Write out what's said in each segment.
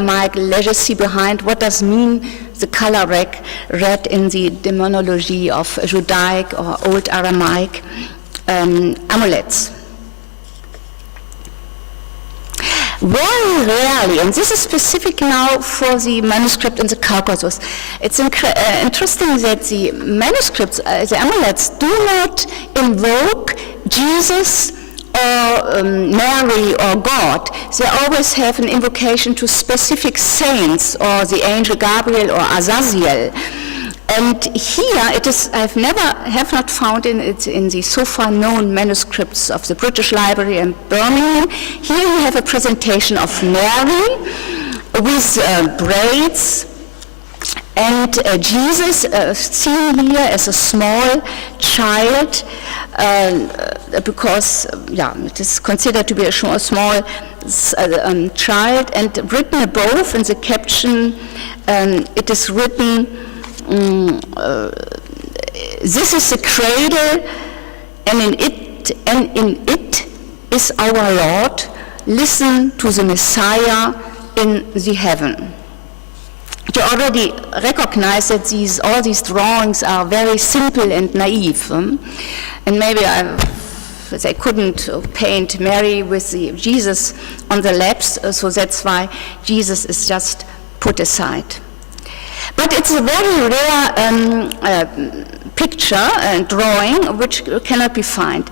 Aramaic legacy behind what does mean the color red in the demonology of Judaic or Old Aramaic amulets. Very rarely, and this is specific now for the manuscript in the Caucasus, it's interesting that the manuscripts, the amulets, do not invoke Jesus or Mary or God. They always have an invocation to specific saints or the angel Gabriel or Azaziel. And here it is, have not found in the so far known manuscripts of the British Library in Birmingham. Here you have a presentation of Mary with braids, and Jesus seen here as a small child, because it is considered to be a small child, and written above in the caption, it is written, this is the cradle, and in it is our Lord. Listen to the Messiah in the heaven. You already recognize that all these drawings are very simple and naive, and maybe they couldn't paint Mary with Jesus on the laps, so that's why Jesus is just put aside. But it's a very rare picture and drawing which cannot be found.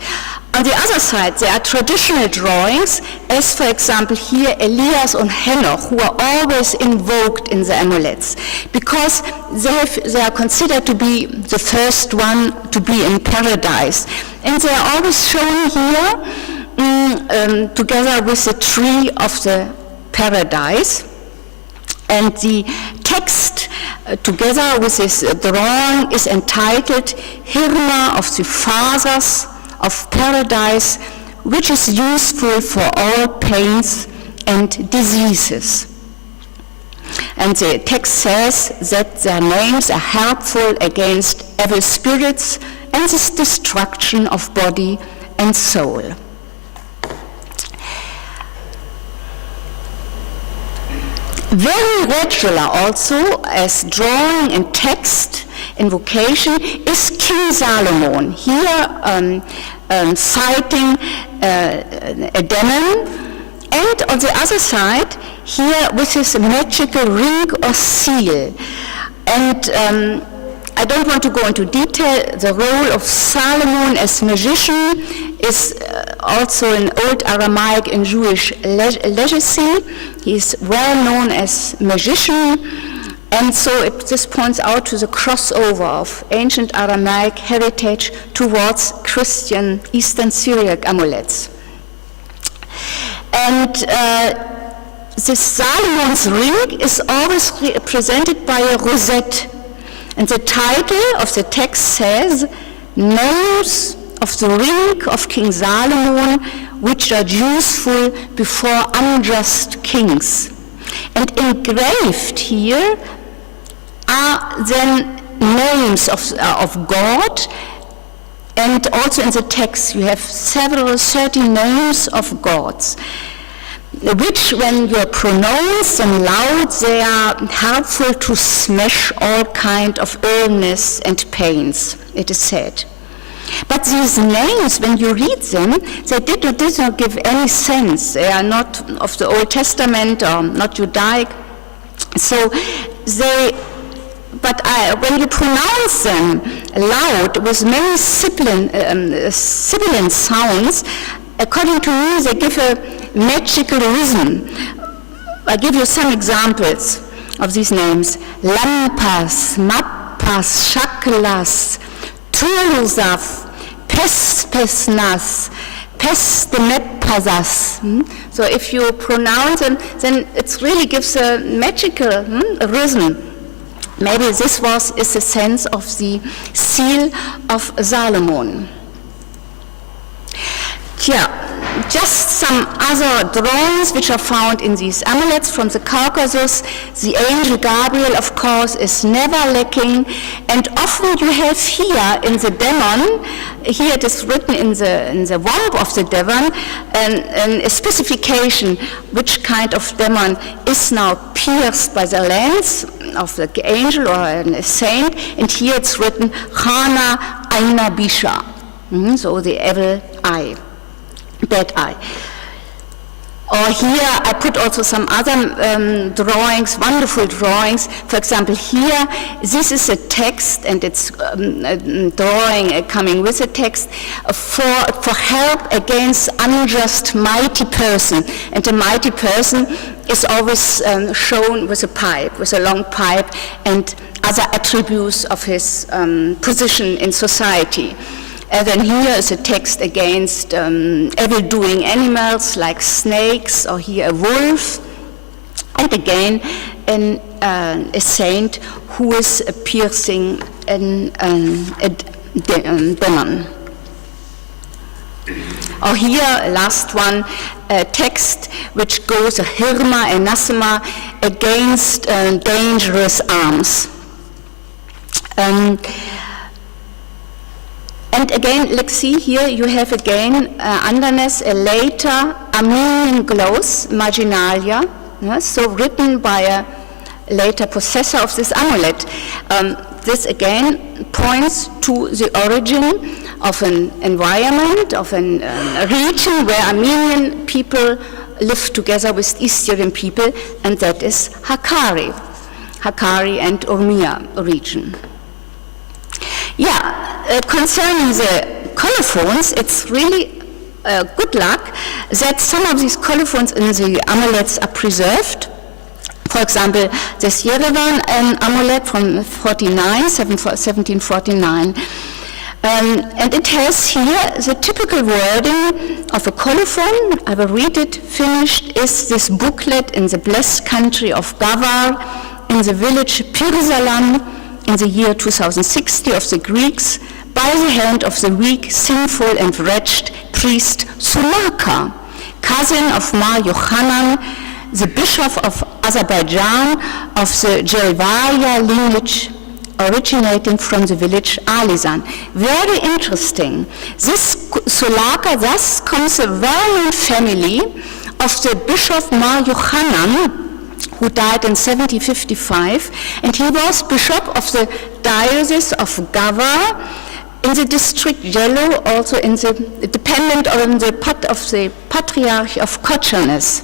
On the other side, there are traditional drawings, as for example here Elias and Henoch, who are always invoked in the amulets, because they are considered to be the first one to be in paradise. And they are always shown here together with the tree of the paradise. And the text together with this drawing is entitled Hymn of the Fathers of Paradise, which is useful for all pains and diseases. And the text says that their names are helpful against evil spirits and the destruction of body and soul. Very regular also as drawing in text invocation is King Solomon, here fighting a demon, and on the other side here with his magical ring or seal. And I don't want to go into detail. The role of Solomon as magician is also in Old Aramaic and Jewish legacy. He is well known as magician, and so this points out to the crossover of ancient Aramaic heritage towards Christian Eastern Syriac amulets. And this Solomon's ring is always represented by a rosette. And the title of the text says, Names of the ring of King Solomon, which are useful before unjust kings. And engraved here are then names of God, and also in the text you have 30 names of gods, which when you pronounce them loud, they are helpful to smash all kind of illness and pains, it is said. But these names, when you read them, they did not give any sense. They are not of the Old Testament or not Judaic. So when you pronounce them loud with many sibilant sounds, according to me, they give a magical rhythm. I give you some examples of these names. Lampas, Mappas, Shaklas, Turusaf, Pespesnas, Pestemepasas. So if you pronounce them, then it really gives a magical rhythm. Maybe this is the sense of the seal of Solomon. just some other drawings which are found in these amulets from the Caucasus. The angel Gabriel, of course, is never lacking, and often you have here in the demon, here it is written in the womb of the demon, a specification which kind of demon is now pierced by the lance of the angel or a saint, and here it's written Chana Aina Bisha, so the evil eye. Bad eye. Or here I put also some other drawings, wonderful drawings. For example, here, this is a text, and it's a drawing coming with a text for help against unjust mighty person. And a mighty person is always shown with a pipe, with a long pipe, and other attributes of his position in society. And then here is a text against evil-doing animals like snakes, or here a wolf, and again a saint who is piercing a demon. Or here, last one, a text which goes, a hirma, anathema, against dangerous arms. And again, let's see here, you have again underneath a later Armenian gloss, marginalia, so written by a later possessor of this amulet. This again points to the origin of an environment, of a region where Armenian people live together with East European people, and that is Hakkari and Urmia region. Yeah, concerning the colophons, it's really good luck that some of these colophons in the amulets are preserved. For example, this Yerevan amulet from 1749, and it has here the typical wording of a colophon. I will read it. Finished is this booklet in the blessed country of Gavar, in the village Pirsalam, in the year 2060 of the Greeks, by the hand of the weak, sinful, and wretched priest Sulaka, cousin of Mar Yochanan, the bishop of Azerbaijan, of the Jelvaya lineage, originating from the village Alizan. Very interesting. This Sulaka thus comes a well-known family of the bishop Mar Yochanan, who died in 1755, and he was bishop of the diocese of Gavar in the district Yellow, also in the dependent on the of the Patriarch of Kochanes.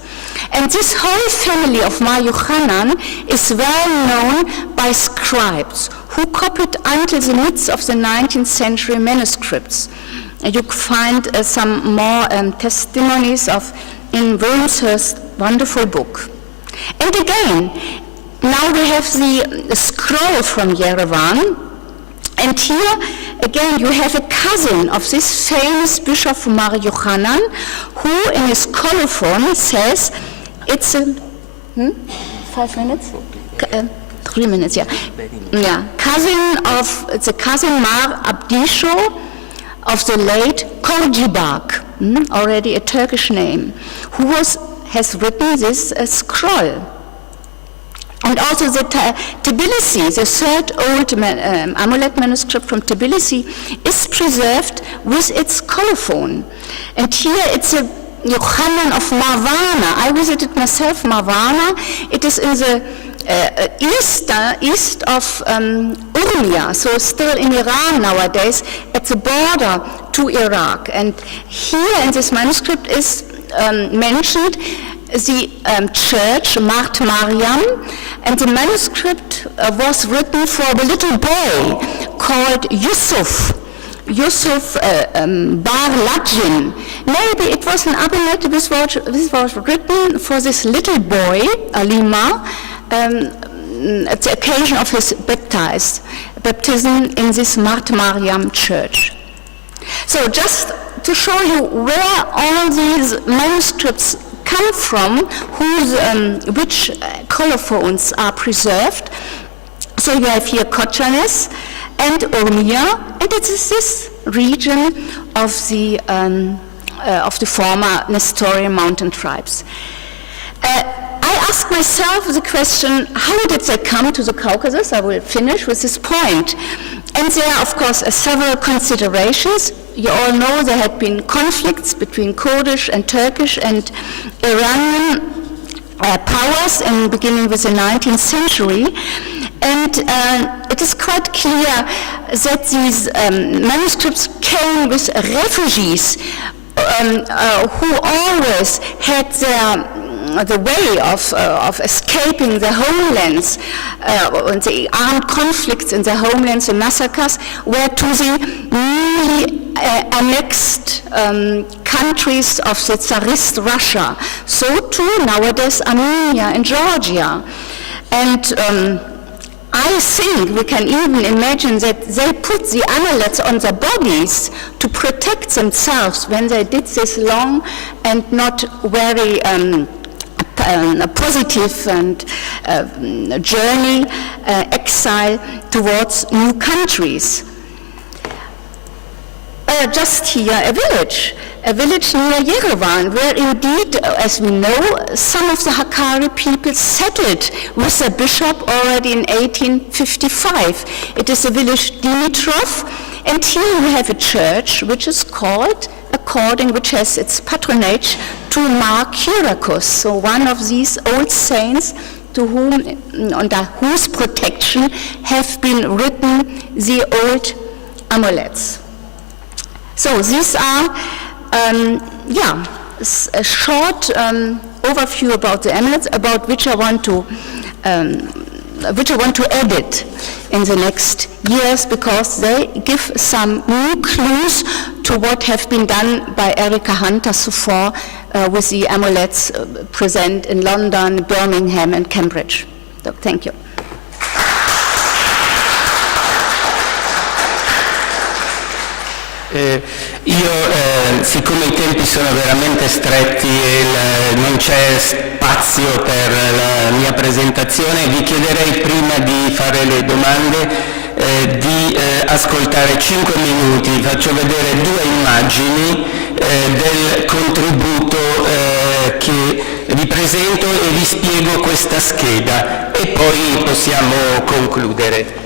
And this whole family of Mar Yochanan is well known by scribes who copied until the midst of the 19th century manuscripts. You find some more testimonies in Wormshurst's wonderful book. And again, now we have the scroll from Yerevan, and here again you have a cousin of this famous bishop Mar Yochanan, who in his colophon says, it's a 5 minutes? 3 minutes, yeah. Yeah, it's a cousin Mar Abdisho of the late Korjibak, already a Turkish name, who has written this scroll. And also the Tbilisi, the third old amulet manuscript from Tbilisi, is preserved with its colophon. And here it's a Yochanan of Marvana. I visited myself Marvana. It is in the east of Urmia, so still in Iran nowadays, at the border to Iraq. And here in this manuscript is mentioned the church, Mart Mariam, and the manuscript was written for the little boy called Yusuf Bar Lajin. Maybe it was an amulet. This was written for this little boy, Alima, at the occasion of his baptism in this Mart Mariam church. So just to show you where all these manuscripts come from, which colophons are preserved. So you have here Kochanes and Urmia, and it is this region of the of the former Nestorian mountain tribes. I asked myself the question, how did they come to the Caucasus? I will finish with this point. And there are, of course, several considerations. You all know there had been conflicts between Kurdish and Turkish and Iranian powers beginning with the 19th century. And it is quite clear that these manuscripts came with refugees who always had the way of escaping their homelands, and the armed conflicts in their homelands and massacres were to the newly annexed countries of the Tsarist Russia. So too nowadays Armenia and Georgia. And I think we can even imagine that they put the amulets on their bodies to protect themselves when they did this long and not very positive and journey, exile towards new countries. Just here, a village near Yerevan, where indeed, as we know, some of the Hakkari people settled with the bishop already in 1855. It is the village Dimitrov, and here we have a church which is called, which has its patronage to Mar Kyriakos, so one of these old saints to whom, under whose protection have been written the old amulets. So these are, a short overview about the amulets, about which I want to edit in the next years, because they give some new clues to what have been done by Erika Hunter so far with the amulets present in London, Birmingham, and Cambridge. So, thank you. Siccome i tempi sono veramente stretti e non c'è spazio per la mia presentazione, vi chiederei prima di fare le domande di ascoltare 5 minuti. Faccio vedere 2 immagini del contributo che vi presento e vi spiego questa scheda e poi possiamo concludere.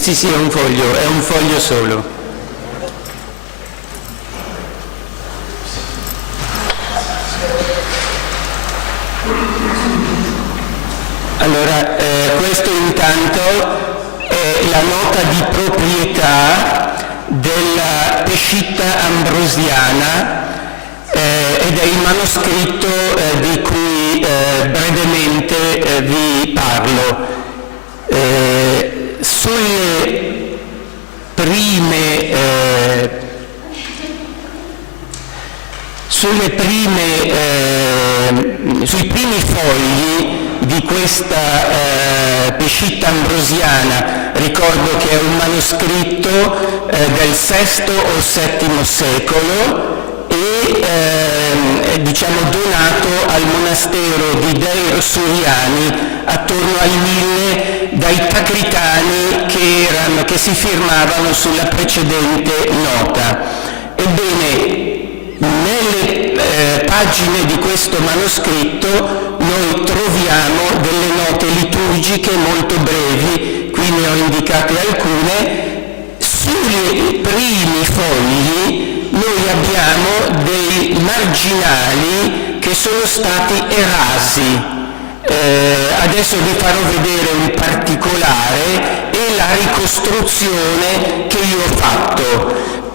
Sì, è un foglio solo. Allora, questo intanto è la nota di proprietà della Peshitta Ambrosiana ed è il manoscritto di cui brevemente vi parlo. Sui primi fogli di questa Peshitta Ambrosiana, ricordo che è un manoscritto del VI o VII secolo e donato al monastero di Deir Suriani attorno al 1000 dai Takritani che si firmavano sulla precedente nota. Ebbene, nelle pagine di questo manoscritto noi troviamo delle note liturgiche molto brevi, qui ne ho indicate alcune. Sui primi fogli noi abbiamo dei marginali che sono stati erasi. Adesso vi farò vedere un particolare e la ricostruzione che io ho fatto.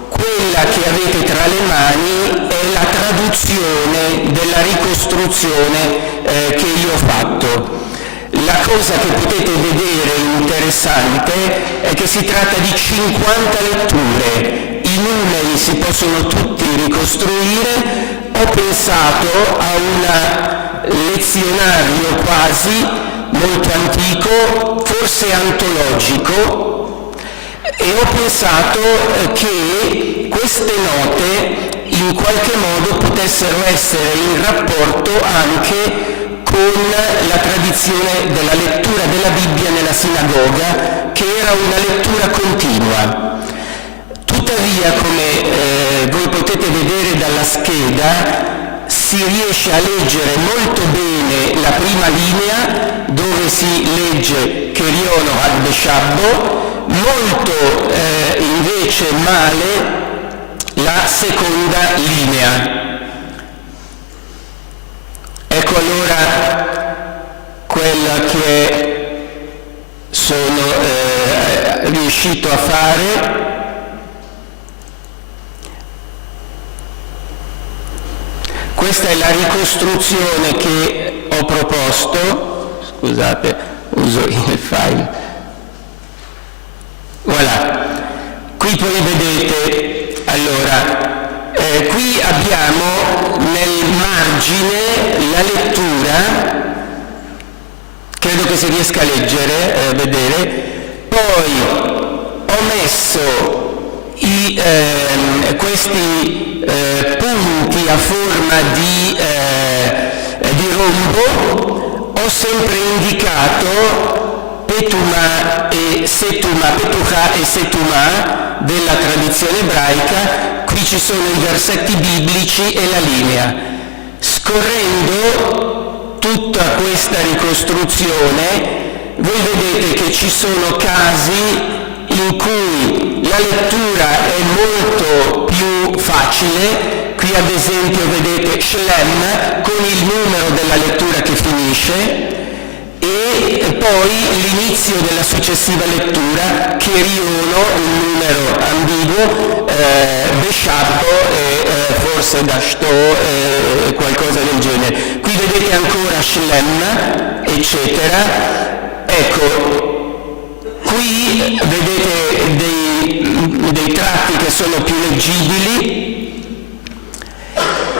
Quella che avete tra le mani è la traduzione della ricostruzione che io ho fatto. La cosa che potete vedere interessante è che si tratta di 50 letture, i numeri si possono tutti ricostruire. Ho pensato a un lezionario quasi, molto antico, forse antologico, e ho pensato che queste note in qualche modo potessero essere in rapporto anche con la tradizione della lettura della Bibbia nella sinagoga, che era una lettura continua. Tuttavia, come voi potete vedere dalla scheda, si riesce a leggere molto bene la prima linea, dove si legge Keriono ad Beshabbo, molto invece male la seconda linea. Ecco allora quella che sono riuscito a fare. Questa è la ricostruzione che ho proposto. Scusate, uso il file. Voilà. Qui poi vedete, allora, qui abbiamo nel margine la lettura, credo che si riesca a leggere, vedere, poi ho messo questi punti a forma di rombo, ho sempre indicato Petuma e Setuma, Petucha e Setuma della tradizione ebraica. Qui ci sono i versetti biblici e la linea. Scorrendo tutta questa ricostruzione, voi vedete che ci sono casi in cui la lettura è molto più facile. Qui ad esempio vedete Shlem con il numero della lettura che finisce, e poi l'inizio della successiva lettura, Keriono, un numero ambiguo, Beshabbo e forse Dashto, qualcosa del genere. Qui vedete ancora Shlem, eccetera. Ecco, qui vedete dei tratti che sono più leggibili.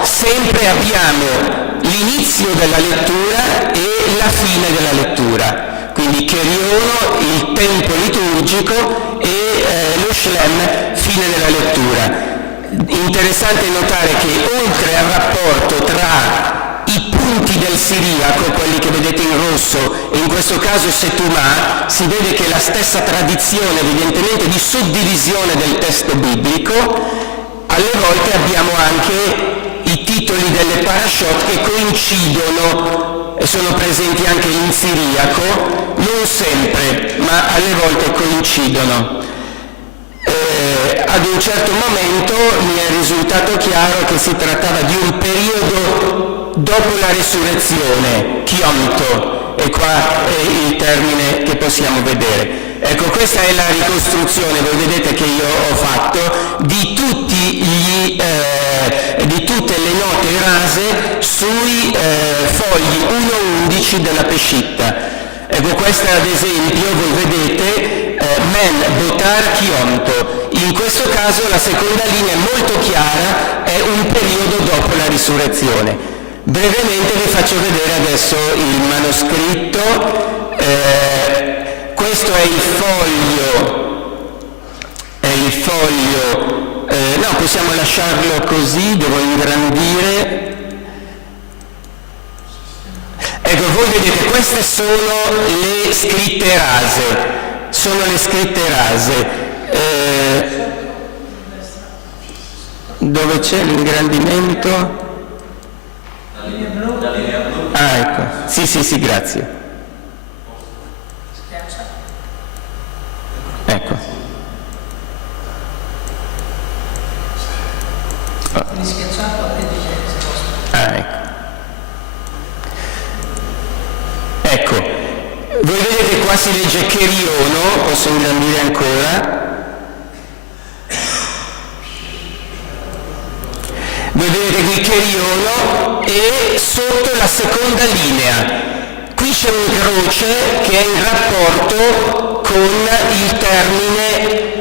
Sempre abbiamo l'inizio della lettura e la fine della lettura, quindi Keriono, il tempo liturgico, e lo Shlem, fine della lettura. Interessante notare che oltre al rapporto tra i punti del siriaco, quelli che vedete in rosso, e in questo caso Setuma, si vede che la stessa tradizione evidentemente di suddivisione del testo biblico. Alle volte abbiamo anche i titoli delle parashot che coincidono e sono presenti anche in siriaco, non sempre, ma alle volte coincidono. Ad un certo momento mi è risultato chiaro che si trattava di un periodo dopo la risurrezione, Chionto, e qua è il termine che possiamo vedere. Ecco, questa è la ricostruzione, voi vedete che io ho fatto, di tutte le note rase sui fogli 1-11 della Peshitta. Ecco, questa ad esempio, voi vedete, Men, Botar, Chionto. In questo caso la seconda linea è molto chiara, è un periodo dopo la risurrezione. Brevemente vi faccio vedere adesso il manoscritto. Questo è il foglio, no, possiamo lasciarlo così, devo ingrandire. Ecco, voi vedete, queste sono le scritte rase, dove c'è l'ingrandimento? Ah, ecco, sì, grazie. Ecco. Ecco, voi vedete qua si legge Keriono, posso ingrandire ancora. Voi vedete qui Keriono e sotto la seconda linea. Qui c'è un croce che è in rapporto con il termine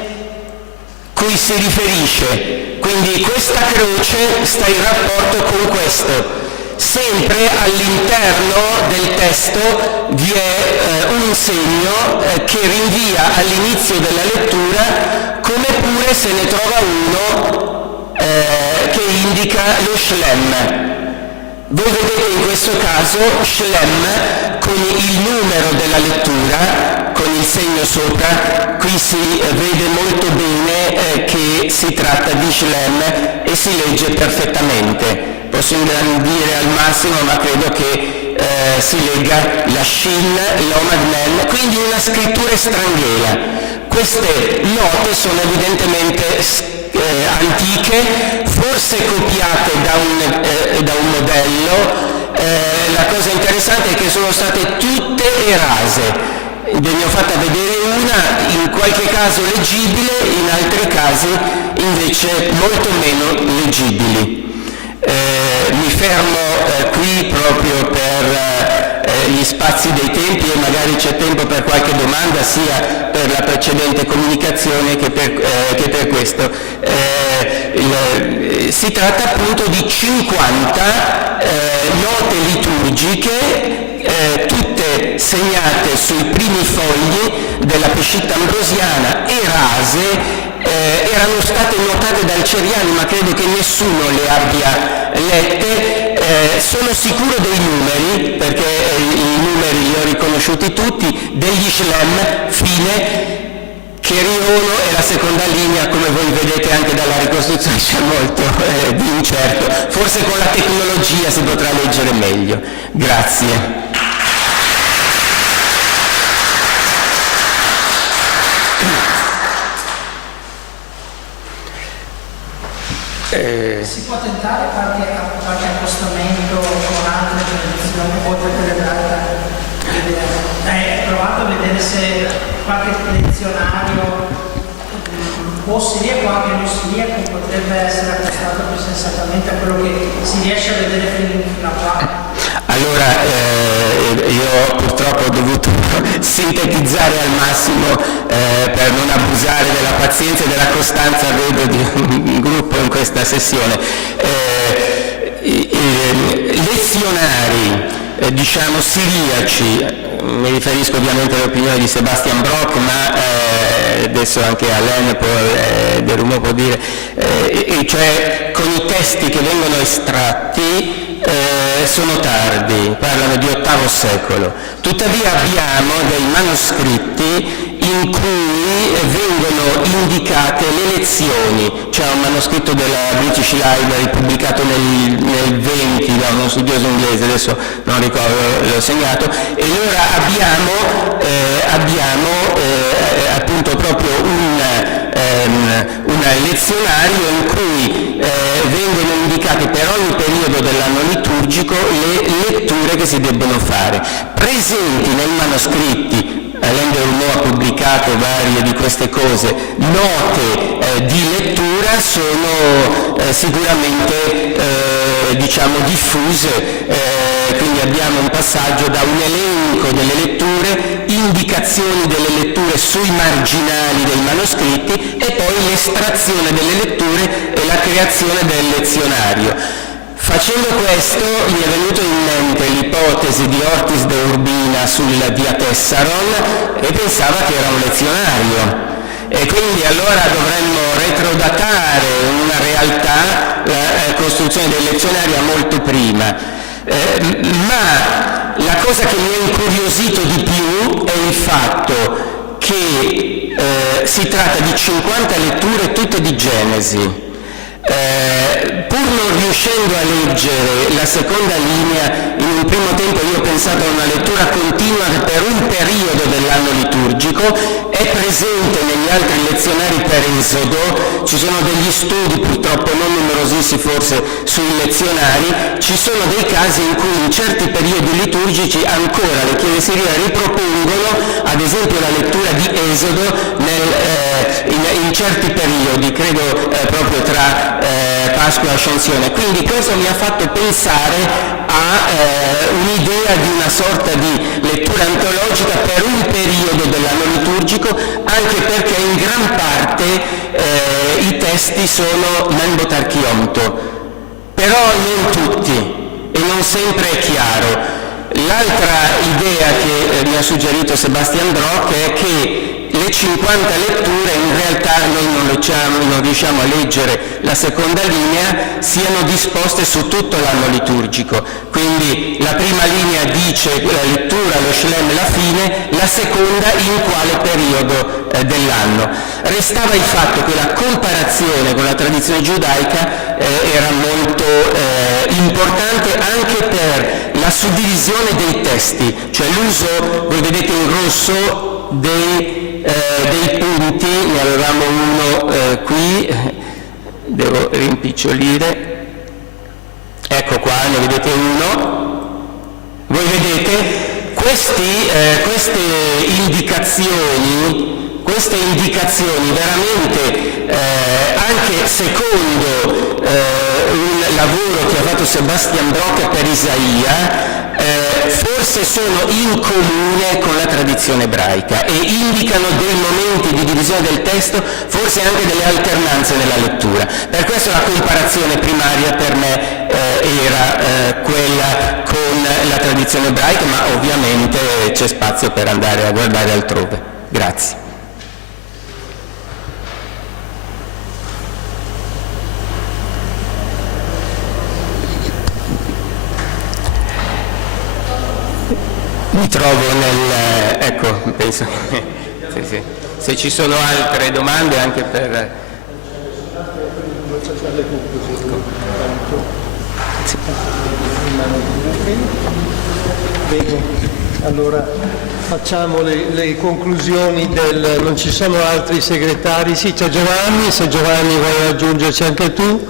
cui si riferisce, quindi questa croce sta in rapporto con questo. Sempre all'interno del testo vi è un segno che rinvia all'inizio della lettura, come pure se ne trova uno che indica lo shlem. Voi vedete in questo caso shlem con il numero della lettura, con il segno sopra. Qui si vede molto bene che si tratta di shlem e si legge perfettamente. Posso ingrandire al massimo, ma credo che si legga la shin, l'omad men, quindi una scrittura straniera. Queste note sono evidentemente antiche, forse copiate da un modello. La cosa interessante è che sono state tutte erase. Ve ne ho fatta vedere una, in qualche caso leggibile, in altri casi invece molto meno leggibili. Mi fermo qui proprio per gli spazi dei tempi e magari c'è tempo per qualche domanda sia per la precedente comunicazione che per questo. Si tratta appunto di 50 note liturgiche, tutte segnate sui primi fogli della Pescitta Ambrosiana, erase. Erano state notate dal Ceriani, ma credo che nessuno le abbia lette. Sono sicuro dei numeri, perché i numeri li ho riconosciuti tutti, degli shlem, fine, Cheriolo e la seconda linea, come voi vedete anche dalla ricostruzione c'è molto di incerto. Forse con la tecnologia si potrà leggere meglio. Grazie. Si può tentare qualche accostamento con altre tradizioni oltre che le date? Provato a vedere se qualche lezionario o siriaco che non siriaco potrebbe essere accostato più sensatamente a quello che si riesce a vedere fino a qua. Allora, io purtroppo ho dovuto sintetizzare al massimo per non abusare della pazienza e della costanza, vedo, di un gruppo in questa sessione. Lezionari, diciamo, siriaci, mi riferisco ovviamente all'opinione di Sebastian Brock, ma adesso anche Alain De Rumo può dire, cioè con i testi che vengono estratti sono tardi, parlano di VIII secolo. Tuttavia abbiamo dei manoscritti in cui vengono indicate le lezioni. C'è un manoscritto della British Library pubblicato nel 20 da uno studioso inglese, adesso non ricordo, l'ho segnato, e allora abbiamo appunto proprio un lezionario in cui vengono indicate per ogni periodo dell'anno liturgico le letture che si debbono fare. Presenti nei manoscritti, Alain De Rumo ha pubblicato varie di queste cose, note di lettura sono sicuramente diciamo diffuse, quindi abbiamo un passaggio da un elenco delle letture, indicazioni delle letture sui marginali dei manoscritti e poi l'estrazione delle letture e la creazione del lezionario. Facendo questo mi è venuto in mente l'ipotesi di Ortis de Urbina sulla via Tessaron e pensava che era un lezionario. E quindi allora dovremmo retrodatare una realtà, la costruzione del lezionario molto prima. Ma la cosa che mi ha incuriosito di più è il fatto che si tratta di 50 letture tutte di Genesi. Pur non riuscendo a leggere la seconda linea, in un primo tempo io ho pensato a una lettura continua per un periodo dell'anno liturgico, è presente negli altri lezionari per Esodo, ci sono degli studi, purtroppo non numerosissimi forse, sui lezionari, ci sono dei casi in cui in certi periodi liturgici ancora le chiese siriane ripropongono, ad esempio la lettura di Esodo in certi periodi, credo proprio tra Pasqua e Ascensione. Quindi questo mi ha fatto pensare a un'idea di una sorta di lettura antologica per un periodo dell'anno liturgico, anche perché in gran parte i testi sono membotarchionto, però non tutti e non sempre è chiaro. L'altra idea che mi ha suggerito Sebastian Brock è che le 50 letture in realtà noi non riusciamo a leggere la seconda linea, siano disposte su tutto l'anno liturgico. Quindi la prima linea dice la lettura, lo shlem, la fine, la seconda in quale periodo dell'anno. Restava il fatto che la comparazione con la tradizione giudaica era molto importante anche per la suddivisione dei testi, cioè l'uso, voi vedete in rosso, dei punti, ne avevamo uno qui, devo rimpicciolire, ecco qua, ne vedete uno, voi vedete queste indicazioni veramente anche secondo un lavoro che ha fatto Sebastian Brock per Isaia, forse sono in comune con la tradizione ebraica e indicano dei momenti di divisione del testo, forse anche delle alternanze nella lettura. Per questo la comparazione primaria per me era quella con la tradizione ebraica, ma ovviamente c'è spazio per andare a guardare altrove. Grazie. Mi trovo ecco, penso sì. Se ci sono altre domande anche per... Sì. Bene, allora facciamo le conclusioni non ci sono altri segretari, sì c'è Giovanni, se Giovanni vuoi aggiungerci anche tu,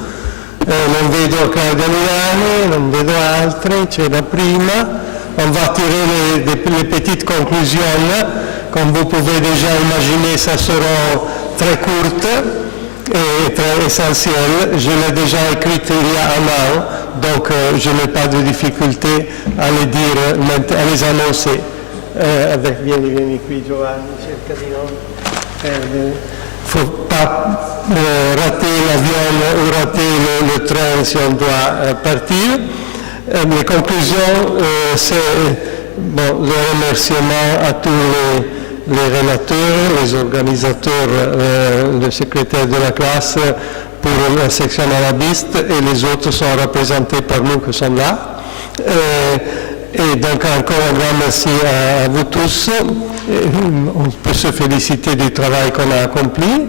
non vedo Claudia Milani, non vedo altri, c'è la prima. On va tirer les petites conclusions. Comme vous pouvez déjà imaginer, ça sera très courte et très essentielle. Je l'ai déjà écrite il y a un an, donc je n'ai pas de difficulté à les dire, à les annoncer. Vieni qui Giovanni, cerca di non perdere. Faut pas rater l'avion ou rater le train si on doit partir. Les conclusions, c'est le remerciement à tous les relateurs, les organisateurs, le secrétaire de la classe pour la section arabiste et les autres sont représentés par nous qui sont là. Et donc encore un grand merci à vous tous. On peut se féliciter du travail qu'on a accompli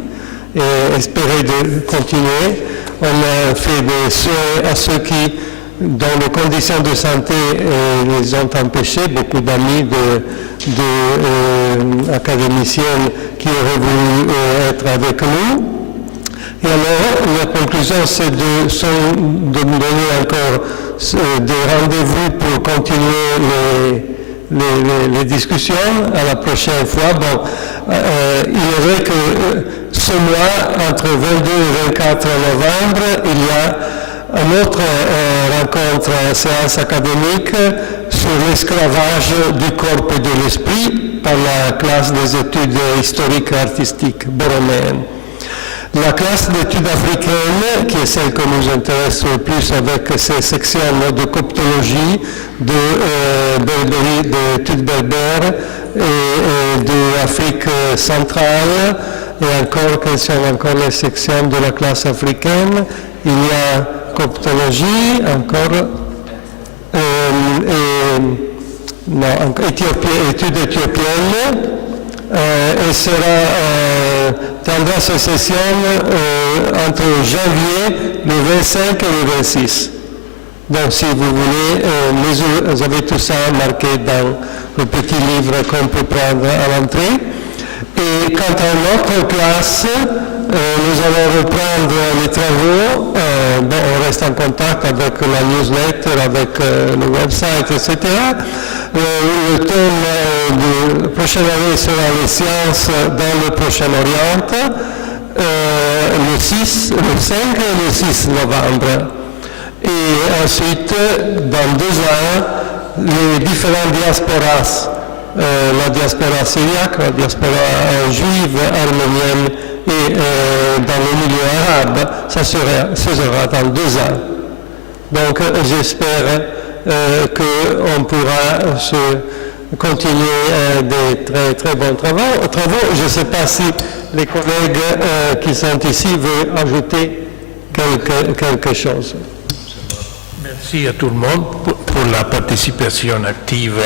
et espérer de continuer. On a fait des souhaits à ceux qui, dans les conditions de santé, les ont empêchés, beaucoup d'amis académiciennes qui auraient voulu être avec nous. Et alors, la conclusion, c'est de nous donner encore des rendez-vous pour continuer les discussions à la prochaine fois. Bon, il y aurait que ce mois, entre 22 et 24 novembre, il y a une autre rencontre, séance académique sur l'esclavage du corps et de l'esprit par la classe des études historiques et artistiques borroméennes. La classe d'études africaines, qui est celle que nous intéresse le plus avec ses sections de coptologie, d'études berbères et d'Afrique centrale, et encore, quelles sont encore les sections de la classe africaine? Il y a coptologie, encore, études éthiopiennes, et tiendra sa session entre janvier, le 25 et le 26. Donc si vous voulez, vous avez tout ça marqué dans le petit livre qu'on peut prendre à l'entrée. Et quant à notre classe, nous allons reprendre les travaux. On reste en contact avec la newsletter, avec le website, etc. Le thème de la prochaine année sera les sciences dans le Proche-Orient. le 5 et le 6 novembre. Et ensuite, dans 2 ans, les différentes diasporas, la diaspora syriaque, la diaspora juive, arménienne et dans le milieu arabe, ça sera dans 2 ans. Donc j'espère qu'on pourra continuer des très très bons travaux. Je ne sais pas si les collègues qui sont ici veulent ajouter quelque chose. Merci à tout le monde pour la participation active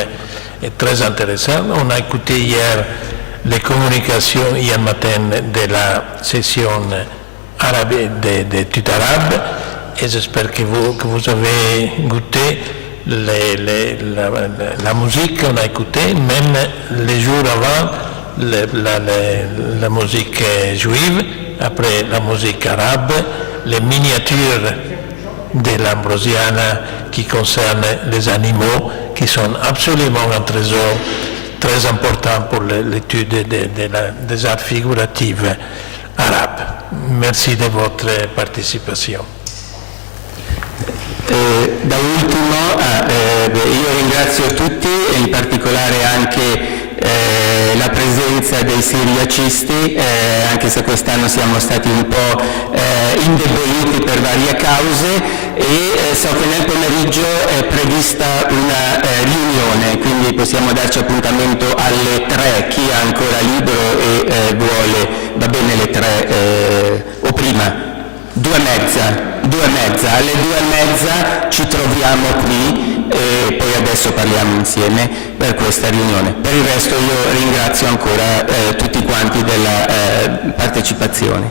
et très intéressante. On a écouté hier les communications hier matin de la session arabe d'études arabes et j'espère que vous avez goûté la musique qu'on a écoutée, même les jours avant la musique juive, après la musique arabe, les miniatures de l'Ambrosiana qui concernent les animaux, qui sont absolument un trésor très important pour l'étude des arts figuratifs arabes. Merci de votre participation. Da ultimo io ringrazio tutti e in particolare anche la presenza dei siriacisti, anche se quest'anno siamo stati un po' indeboliti per varie cause e so che nel pomeriggio è prevista una riunione, quindi possiamo darci appuntamento alle 3, chi è ancora libero e vuole, va bene le 3 o prima. 2:30, alle 2:30 ci troviamo qui e poi adesso parliamo insieme per questa riunione. Per il resto io ringrazio ancora tutti quanti della partecipazione.